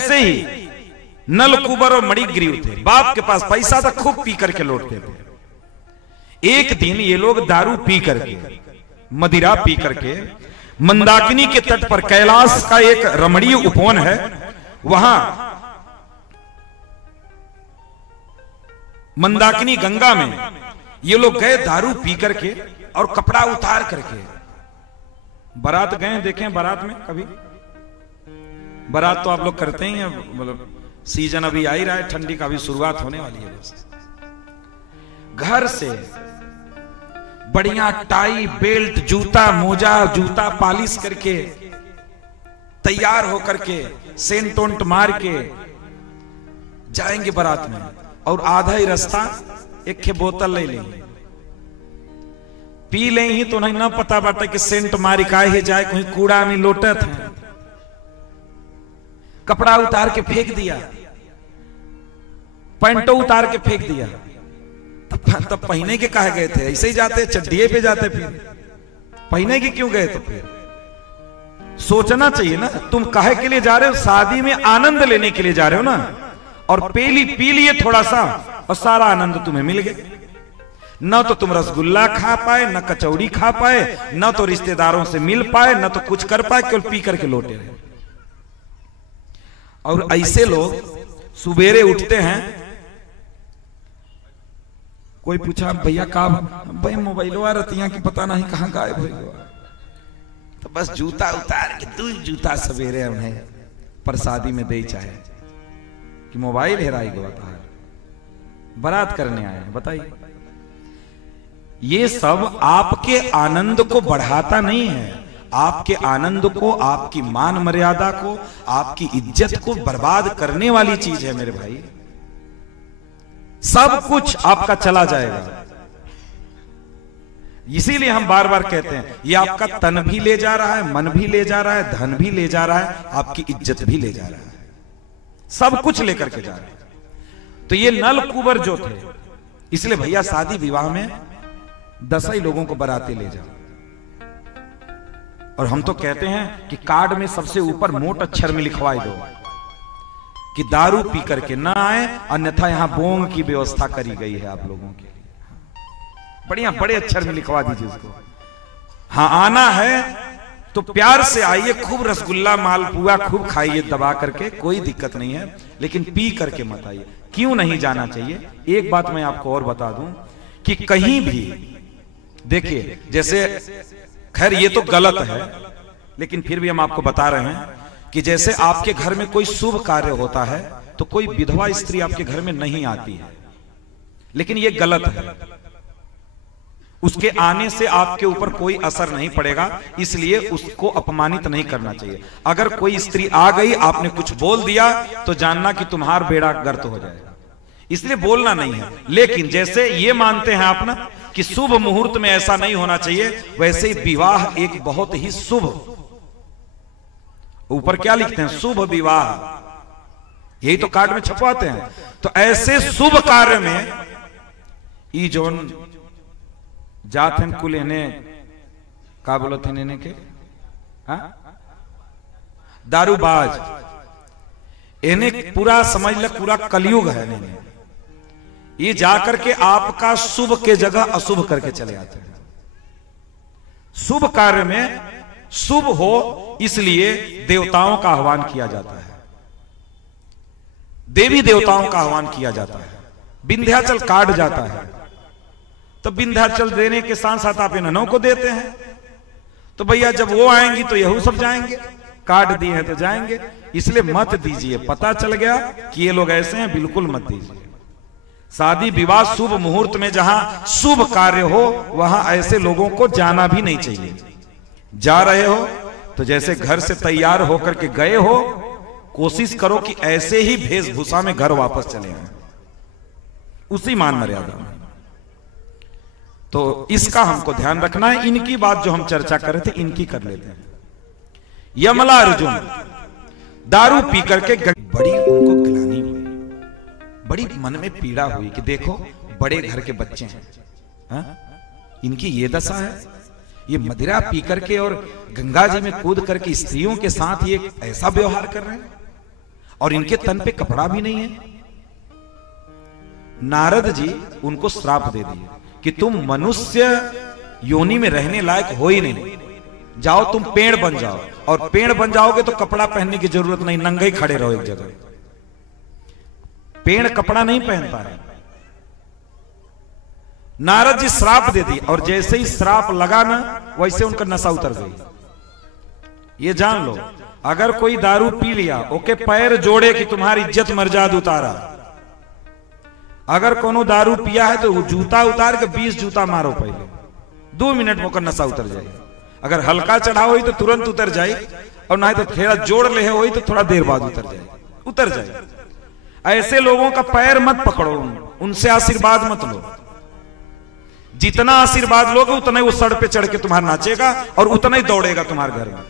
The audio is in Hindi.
ऐसे ही नलकुबर और मणिग्रीव थे, बाप के पास पैसा था, खूब पी करके लौटते थे। एक दिन ये लोग दारू पी करके, मदिरा पी करके मंदाकिनी के तट पर, कैलाश का एक रमणीय उपवन है, वहां मंदाकिनी गंगा में ये लोग गए दारू पी करके और कपड़ा उतार करके। बारात गए, देखें बारात में कभी? बारात तो आप लोग करते ही हैं, मतलब सीजन अभी आ ही रहा है, ठंडी का भी शुरुआत होने वाली है। बस घर से बढ़िया टाई बेल्ट जूता मोजा जूता पॉलिश करके तैयार होकर के सेंट ओंट मार के जाएंगे बारात में, और आधा ही रास्ता एक के बोतल ले लेंगे, पी लें ही तो नहीं ना पता बाटा कि सेंट मारी का ही जाए, कोई कूड़ा में लोटत है, कपड़ा उतार के फेंक दिया, पैंटो उतार के फेंक दिया। तब पहने के काहे गए थे? ऐसे ही जाते, चड्डिए पे जाते, फिर पहने के क्यों गए? तो फिर सोचना चाहिए ना, तुम काहे के लिए जा रहे हो? शादी में आनंद लेने के लिए जा रहे हो ना, और पी लिए थोड़ा सा और सारा आनंद तुम्हें मिल गया। न तो तुम रसगुल्ला खा पाए, न कचौड़ी खा पाए, न तो रिश्तेदारों से मिल पाए, न तो कुछ कर पाए, केवल पी करके लौटे रहे। और ऐसे लोग सुबेरे उठते हैं, कोई पूछा भैया का भाई मोबाइल रतिया की पता नहीं कहां गायब हो गया, तो बस जूता उतार के दू जूता सवेरे उन्हें प्रसादी में दे चाहे कि मोबाइल हेराई गया था, बारात करने आए। बताइए, ये सब आपके आनंद को बढ़ाता नहीं है, आपके आनंद को, आपकी मान मर्यादा को, आपकी इज्जत को बर्बाद करने वाली चीज है मेरे भाई। सब कुछ आपका चला जाएगा। इसीलिए हम बार बार कहते हैं, ये आपका तन भी ले जा रहा है, मन भी ले जा रहा है, धन भी ले जा रहा है, आपकी इज्जत भी ले जा रहा है, सब कुछ लेकर के जा रहा है। तो ये नल कुबर जो थे, इसलिए भैया शादी विवाह में 10 ही लोगों को बाराती ले जाओ। और हम तो कहते हैं कि कार्ड में सबसे ऊपर मोट अक्षर में लिखवाई दो कि दारू पी करके ना आए, अन्यथा यहां बोंग की व्यवस्था करी गई है आप लोगों के लिए। बढ़िया बड़े अक्षर में लिखवा दीजिए उसको। हाँ, आना है तो प्यार से आइए, खूब रसगुल्ला मालपुआ खूब खाइए दबा करके, कोई दिक्कत नहीं है, लेकिन पी करके मत आइए। क्यों नहीं जाना चाहिए? एक बात मैं आपको और बता दूं कि कहीं भी देखिए, जैसे खैर ये तो गलत है, लेकिन फिर भी हम आपको बता रहे हैं कि जैसे आपके घर में कोई शुभ कार्य होता है तो कोई विधवा स्त्री आपके घर में नहीं आती है, लेकिन ये गलत है। उसके आने से आपके ऊपर कोई असर नहीं पड़ेगा, इसलिए उसको अपमानित नहीं करना चाहिए। अगर कोई स्त्री आ गई, आपने कुछ बोल दिया, तो जानना कि तुम्हारा बेड़ा गर्क हो जाएगा, इसलिए बोलना नहीं है। लेकिन जैसे ये मानते हैं आप ना कि शुभ मुहूर्त में ऐसा नहीं होना चाहिए, वैसे ही विवाह एक बहुत ही शुभ, ऊपर क्या लिखते हैं? शुभ विवाह, यही तो कार्ड में छपवाते हैं। तो ऐसे शुभ कार्य में ई जोन जात हैं कुल इन्हें का बोलो थे इन्हें के, हाँ, दारूबाज, इन्हें पूरा समझ ले, पूरा कलयुग है इन्हें। ये जाकर के आपका शुभ के जगह अशुभ करके चले आते हैं। शुभ कार्य में शुभ हो, इसलिए देवताओं का आह्वान किया जाता है, देवी देवताओं का आह्वान किया जाता है, विंध्याचल काट जाता है। तो विंध्याचल देने के साथ साथ आप इन्हों को देते हैं, तो भैया जब वो आएंगी तो यहू सब जाएंगे, काट दिए हैं तो जाएंगे, इसलिए मत दीजिए। पता चल गया कि ये लोग ऐसे हैं, बिल्कुल मत दीजिए। शादी विवाह शुभ मुहूर्त में जहां शुभ कार्य हो, वहां ऐसे लोगों को जाना भी नहीं चाहिए। जा रहे हो तो जैसे घर से तैयार होकर के गए हो, कोशिश करो कि ऐसे ही वेशभूषा में घर वापस चले आए, उसी मान मर्यादा में। तो इसका हमको ध्यान रखना है। इनकी बात जो हम चर्चा कर रहे थे, इनकी कर लेते हैं। यमला अर्जुन दारू पी करके बड़ी उनको गिलानी हुई, बड़ी मन में पीड़ा हुई कि देखो बड़े घर के बच्चे हैं, हा? इनकी ये दशा है, ये मदिरा पी करके और गंगा जी में कूद करके स्त्रियों के साथ ये ऐसा व्यवहार कर रहे हैं। और इनके तन पे कपड़ा भी नहीं है। नारद जी उनको श्राप दे दिए कि तुम मनुष्य योनि में रहने लायक हो ही नहीं, जाओ तुम पेड़ बन जाओ, और पेड़ बन जाओगे तो कपड़ा पहनने की जरूरत नहीं, नंगे ही खड़े रहो एक जगह। पेड़ कपड़ा नहीं पहनता है। नारद जी श्राप दे दी, और जैसे ही श्राप लगा ना वैसे उनका नशा उतर गई। ये जान लो, अगर कोई दारू पी लिया ओके पैर जोड़े कि तुम्हारी इज्जत मर्यादा उतारा। अगर कोनो दारू पिया है तो वो जूता उतार के 20 जूता मारो पहले, 2 मिनट में नशा उतर जाएगा। अगर हल्का चढ़ा हुई तो तुरंत उतर जाए, और ना तो थोड़ा जोड़ ले हुई तो थोड़ा देर बाद उतर जाए। ऐसे लोगों का पैर मत पकड़ो, उनसे आशीर्वाद मत लो। जितना आशीर्वाद लोगे उतना ही वो सड़ पे चढ़ के तुम्हारा नाचेगा और उतना ही दौड़ेगा तुम्हारे घर में।